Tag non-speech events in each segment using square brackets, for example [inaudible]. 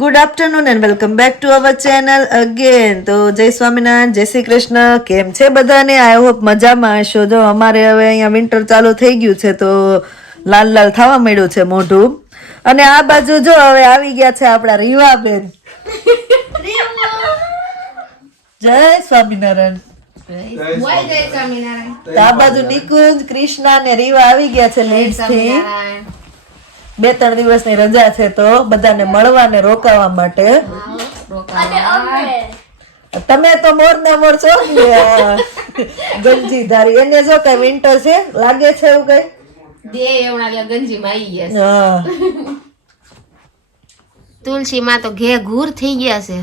Good afternoon and welcome back to our channel again તો જય સ્વામિનારાયણ જય શ્રી કૃષ્ણ. કેમ છે બધાને? આઈ હોપ મજામાં હશો. જો અમારે હવે અહીંયા વિન્ટર ચાલુ થઈ ગયું છે તો લાલ લાલ થવા મળ્યું છે મોઢું. અને આ બાજુ જો હવે આવી ગયા છે આપણા રીવાબેન. જય સ્વામિનારાયણ. આ બાજુ નિકુંજ કૃષ્ણ ને રીવા આવી ગયા છે લેડ્સથી. બે ત્રણ દિવસની રજા છે તો બધાને મળવા ને રોકાવા માટે. તમે તો મોર ના મોર છો ને ગંજી ધારી એને જો કઈ વિન્ટર છે લાગે છે એવું કઈ? દે આવી ગયા તુલસી માં તો ઘે ઘૂર થઈ ગયા છે.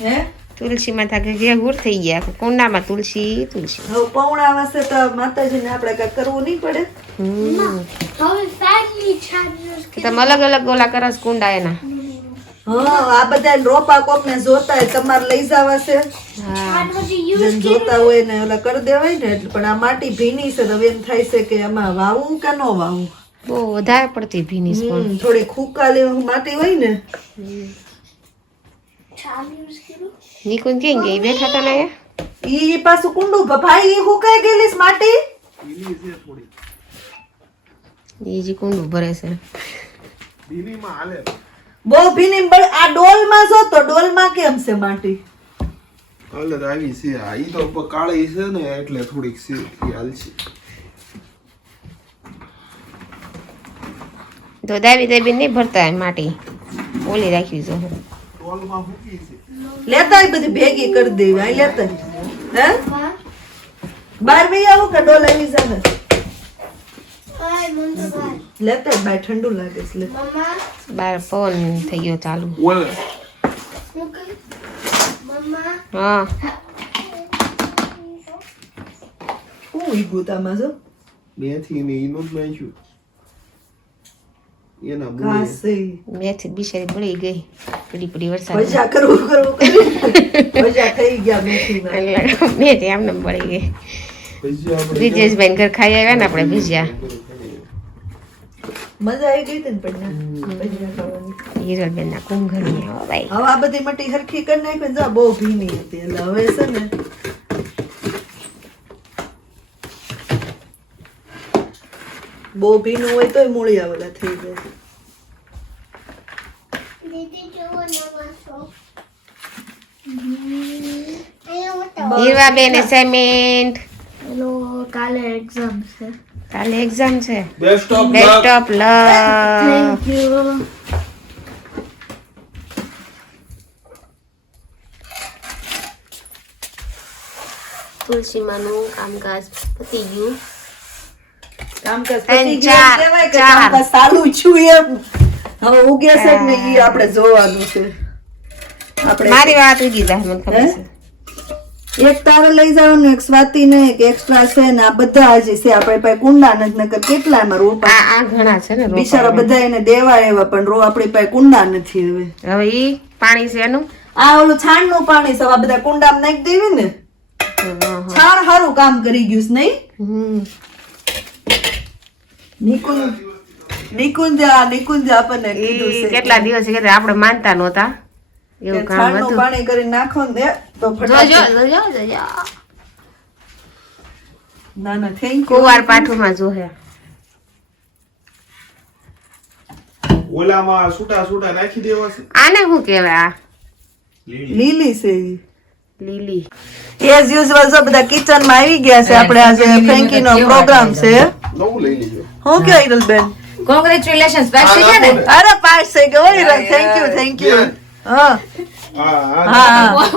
હે? તુલસી માં થાકે ઘે ઘૂર થઈ ગયા કુંડામાં તુલસી તુલસી. હવે પૌણા વસે તો માતાજીને આપણે કઈ કરવું નહીં પડે. કે તમે અલગ અલગ ગોલા કરસ કુંડા એના. હા આ બધા રોપા કોક ને જોતા તમારે લઈ જવા છે. જોતા હોય ને ઓલા કરી દેવાય ને એટલે પણ આ માટી ભીની છે હવે એમ થાય છે કે આમાં વાવું કે ન વાવું. બહુ વધારે પડતી ભીની છે થોડી ખુકાલી માટી હોય ને. નિકુંજ કેમ ગઈ? બેઠા હતા ને ઈ પાછું કુંડું ભાઈ ઈ હુકાઈ ગયેલી માટી? ઈ જે કુંડું ભરે છે બહુ ભીની બળ આ ડોલમાં જો તો ડોલમાં કેમ છે માટી? અલગ આવી છે. આ ઈ તો ઉપર કાળી છે ને એટલે થોડીક છે હાલ છે. તો દાબી દાબી નહીં ભરતા એમ માટી. ઓલી રાખવી જો છે. લેતા બધી ભેગી કરી દેવી આ લેતા હે? બાર ભાઈ આવું કે ડોલ આવી જાને લેતા બાર ઠંડુ લાગે છે લે. બાર પવન થઈ ગયો ચાલુ. હા. હું ઈ ગોતામાં જો મેથી ને ઈનું જ નાખ્યું. એના છે ઈ. મેથી બિચારી પડી ગઈ. પડી પડી વરસાદ. ભજા કરવું કરવું મજા થઈ ગયા મેથીના મેથી આમને પડી ગઈ. બ્રિજેશભાઈ ઘર ખાઈ આવ્યા ને આપણે ભજીયા. મજા આવી ગઈ હતી પણ હિરલબેન ના કુંભ ઘરની હો ભાઈ હવે આ બધી મટી હરખી કરી નાખી ને બહુ ભીની હતી. એટલે હવે છે ને બહુ ભીનું હોય તોય મૂળિયા વાળા થઈ જાય. હીરવાબેન અસાઇનમેન્ટ હેલો કાલે એક્ઝામ છે. કાલે એક્ઝામ છે. Best of best of luck thank you તુલસીમાનું કામકાજ પતી ગયું. કામકાજ પતી ગયું કહેવાય કે. કામકાજ છું એમ. હવે ઉગે છે નહીં ઈ આપણે જોવાનું છે. આપણે મારી વાત ઉગી જાય મને ખબર છે. એક તારે લઈ જવાનું એક સ્વાતિ ને એક એક્સ્ટ્રા છે ને આ બધા હજી છે. આપણે પાસે કુંડા નથી નકર કેટલા એમાં રોપા. આ ઘણા છે ને બિચારા બધા એને દેવા એવા પણ રો આપણી પાસે કુંડા નથી હવે. હવે ઈ પાણી છે એનું? આ ઓલું છાણનું પાણી આ બધા કુંડામાં નાખી દેવી ને. છાણ સારું કામ કરી ગયું છે નહીં? નિકુંજ નિકુંજ નિકુંજ આપણને કીધું છે. કેટલા દિવસ કે આપણે માનતા નહોતા. એવું કામ હતું. પાણી કરી નાખો ને તો જોજો જોજો જોજો. ના ના થેન્ક યુ કુવાર પાઠુમાં જોહે. ઓલામાં છૂટા છૂટા નાખી દેવા છે. આને શું કહેવાય લીલી. લીલી છે લીલી. એઝ યુઝ્યુઅલ જો બધા કિચનમાં આવી ગયા છે આપણે આજે ફ્રેન્કી નો પ્રોગ્રામ છે. નવું લઈ લેજો હું કે હિરલબેન કોંગ્રેચ્યુલેશન પાછી છે ને? અરે પાસ થઈ ગયો થેન્ક યુ થેન્ક યુ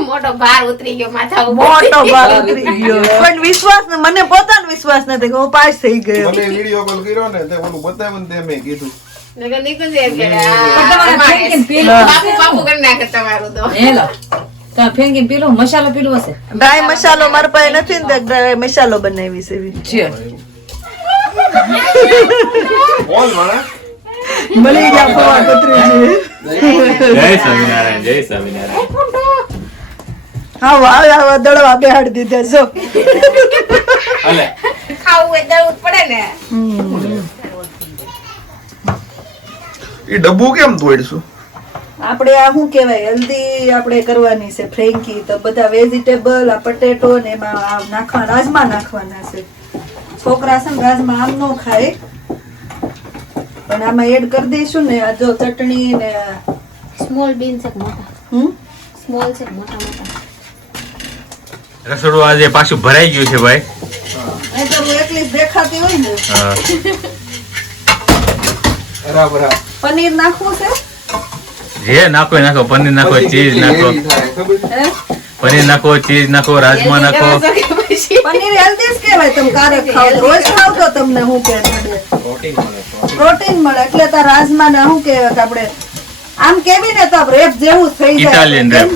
મોટો ભાર ઉતરી ગયો માથા મોટો ભાર ઉતરી [laughs] ગયો. પણ વિશ્વાસ મને પોતાનો વિશ્વાસ નથી કે હું પાસ થઈ ગયો. મને વીડિયો કોલ કર્યો ને તે ઓલું બતાવ્યું ને તે મેં કીધું. નકર નીકળી જાય કે આ તમારે અમારે ફેંકીને પેલું બાપુ બાપુ કરી નાખે તમારું તો. હેલો ફેંકીને પેલું મસાલો પીલો હશે? ડ્રાય મસાલો મારા પાસે નથી ને ડ્રાય મસાલો બનાવી છે એવી. છે. બોલ માણા મળી ગયા ફવા જય હા વાવ આવા દળવા બેહાડી દીધા પડે ને આપણે આ શું કહેવાય હેલ્ધી આપણે કરવાની છે, ફ્રેન્કી. તો બધા વેજીટેબલ, આ પટેટો ને એમાં નાખવા રાજમા નાખવાના છે. છોકરા છે રાજમા આમ ન ખાય. પણ આમાં એડ કરી દઈશું ને, આ જો ચટણી ને સ્મોલ બીન છે મોટા. હમ? સ્મોલ છે મોટા મોટા. રસોડું આજે પાછું ભરાઈ ગયું છે ભાઈ. નહીં તો એકલી દેખાતી હોય ને. હા. બરાબર પનીર નાખવું છે? જે નાખો એ નાખો પનીર નાખો ચીઝ નાખો. heavy થાય, ખબર છે? હે? પનીર નાખો ચીઝ નાખો રાજમા નાખો. પનીર હેલ્ધી જ કહેવાય તમે કારક ખાવ રોજ ખાવ તો તમને શું કે પ્રોટીન મળે એટલે તાર રાજમા ને શું કે આપણે આમ કેવી ને તો રેપ જેવું થઈ જાય. ઇટાલિયન રેપ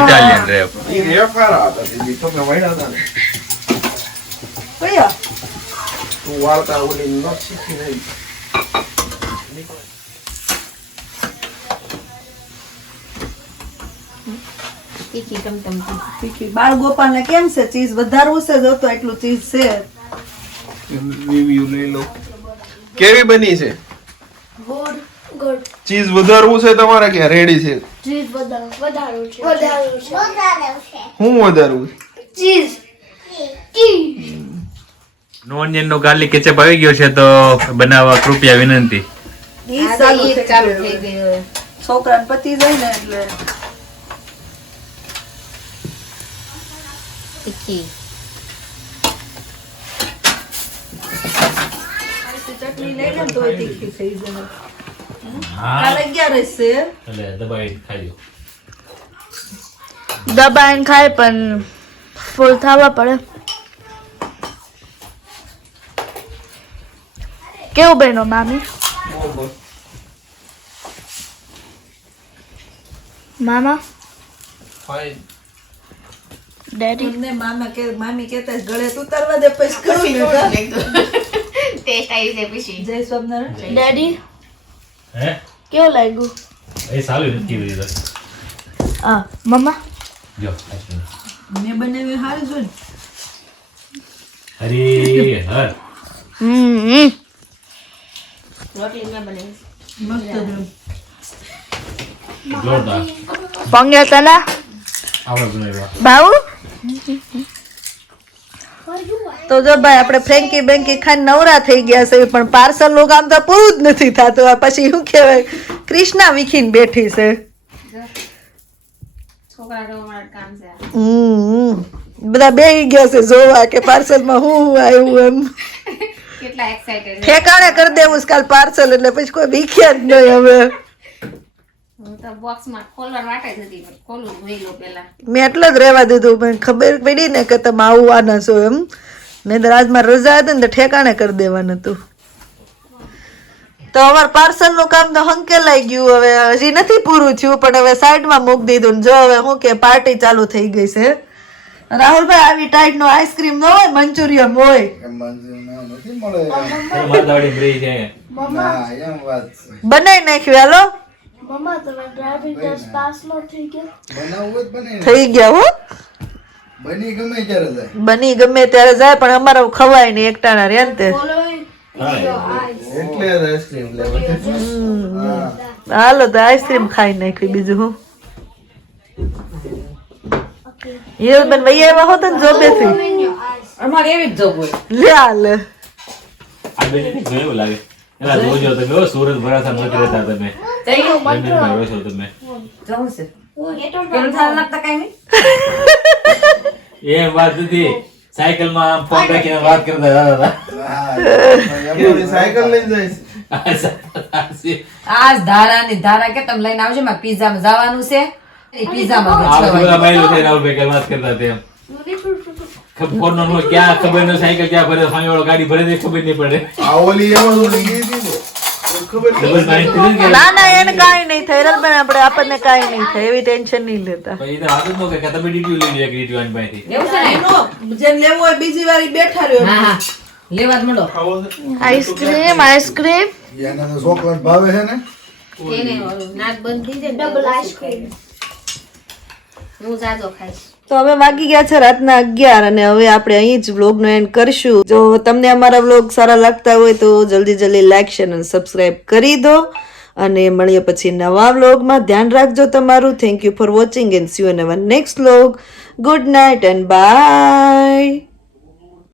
ઇટાલિયન રેપ ઈ રેપ હારા હતા દીદી તમે વણ્યા હતા ને. તું વાળતા ઓલી ન શીખી નહીં તીખી ટમટમતી તીખી બાળ ગોપાલ ને કેમ છે ચીઝ? વધારવું છે જો તો એટલું ચીઝ છે. રિવ્યુ લઈ લો. કેવી બની છે? ચીઝ વધારવું છે તમારે કે રેડી છે? ચીઝ વધારો વધારો છે. વધારો છે. હું વધારવું ચીઝ ચીઝ નો ઓનિયન નો ગાર્લિક કેચઅપ આવી ગયો છે તો બનાવવા કૃપયા વિનંતી. છોકરા પતી જાય ને એટલે. ચટણી લઈ લે તો તીખી થઈ જાય. કાલે અગિયારસ છે એટલે દબાઈ ખાઈ દબાઈને ખાય પણ ફૂલ થવા પડે. કેવું બહેનો મામી? મામા? ડેડી ને મામા કે મામી કહેતા છે, ગળે તું ઉતારવા દે પછી કરું ને ટેસ્ટ આવી જાય પછી. જય સ્વામિનારાયણ. ડેડી હે કેવું લાગ્યું એ સારું નથી બધી તો આ મમ્મા જો મેં બનાવ્યું સારું છે ને હરી હર હમ રોટલી મેં બનાવી મસ્ત જોરદાર પંગ્યા તલા આવડે બનાવ્યા બાબુ તો જો ભાઈ આપણે ફ્રેન્કી બેન્કી ખાઈ નવરા થઈ ગયા છે પણ પાર્સલનું કામ તો પૂરું જ નથી થતું. આ પછી શું કહેવાય? ક્રિષ્ના વિખીન બેઠી છે. હમ બધા બે ગયા છે જોવા કે પાર્સલમાં હું હું આવ્યું એમ. ઠેકાણે કરી દેવું કાલ પાર્સલ એટલે પછી કોઈ વિખ્યા જ નહીં હવે. મેં એટલો જ રહેવા દીધું પણ ખબર પડી ને કે તમે આવવાના છો એમ. નહીં તો આજમાં રજા હતી ને તો ઠેકાણે કરી દેવાનું હતું. તો અમારે પાર્સલનું કામ તો હંકેલાઈ ગયું હવે હજી નથી પૂરું થયું પણ હવે સાઈડમાં મૂકી દીધું ને જો હવે શું કે પાર્ટી ચાલુ થઈ ગઈ છે. રાહુલભાઈ આવી ટાઈટ નો આઈસ્ક્રીમ ન હોય મંચુરિયમ હોય? બનાવી નાખ્યું હાલો. મમ્મા તમે ડ્રાઇવિંગ ટેસ્ટ પાસ નો થઈ ગયો. થઈ ગયા હો. બની ગમે ત્યારે જાય. બની ગમે ત્યારે જાય પણ અમારો ખવાય નહીં એકટાણા રે ને તે. એટલે આઈસ્ક્રીમ લેવા. હાલો તો આઈસ્ક્રીમ ખાઈ નાખી બીજું હું. હિરલબેન ભાઈ એવા હોત ને જોબેથી? અમારે એવી જ જોબ હોય. લે હાલ. આ બેન જોયું લાગે. એલા જોજો તમે ઓ સુરત ભરાસા નથી રહેતા તમે. રહો છો તમે. જવું છે. કેમ સારા લાગતા કઈ નહીં? એ વાત હતી સાયકલમાં આમ ફોન રાખીને વાત કરતા હતા સાયકલ લઈને જઈશ. આજ ધારા ની ધારા કે તમે લઈને આવજો મારે પીઝા માં જવાનું છે. પીઝા માં વાત કરતા હતા એમ. ફોન નો ક્યાં ખબર ન સાયકલ ક્યાં ભરે સામે ગાડી ભરે તે ખબર નહીં પડે. આ ઓલી એમાં ઓલી ગઈ હતી ને ખબર નહીં. ડબલ માઇન્ડ થઈ ને ના ના એને કાંઈ નહીં થાય. હિરલબેન આપણે આપણને કાંઈ નહીં થાય. એવી ટેન્શન નહીં લેતા. પછી તો વાત જ કે તમે ડીટીયુ લઈ લો એક આની પાસેથી. એવું છે ને? જેમ લેવું હોય બીજી વારી બેઠા રહ્યો. હા હા. લેવા જ મળો. Ice cream ice cream. ચોકલેટ ભાવે છે ને? એને નાક બંધ થઈ જાય ડબલ આઈસ્ક્રીમ તો હવે વાગી ગયા છે રાતના અગિયાર અને હવે આપણે અહીં જ વ્લોગનો એન્ડ કરશું. જો તમને અમારા વ્લોગ સારા લાગતા હોય તો જલ્દી જલ્દી લાઈક શેર અને સબસ્ક્રાઈબ કરી દો. અને મળીએ પછી નવા વ્લોગમાં. ધ્યાન રાખજો તમારું. Thank you for watching and see you in next vlog good night and bye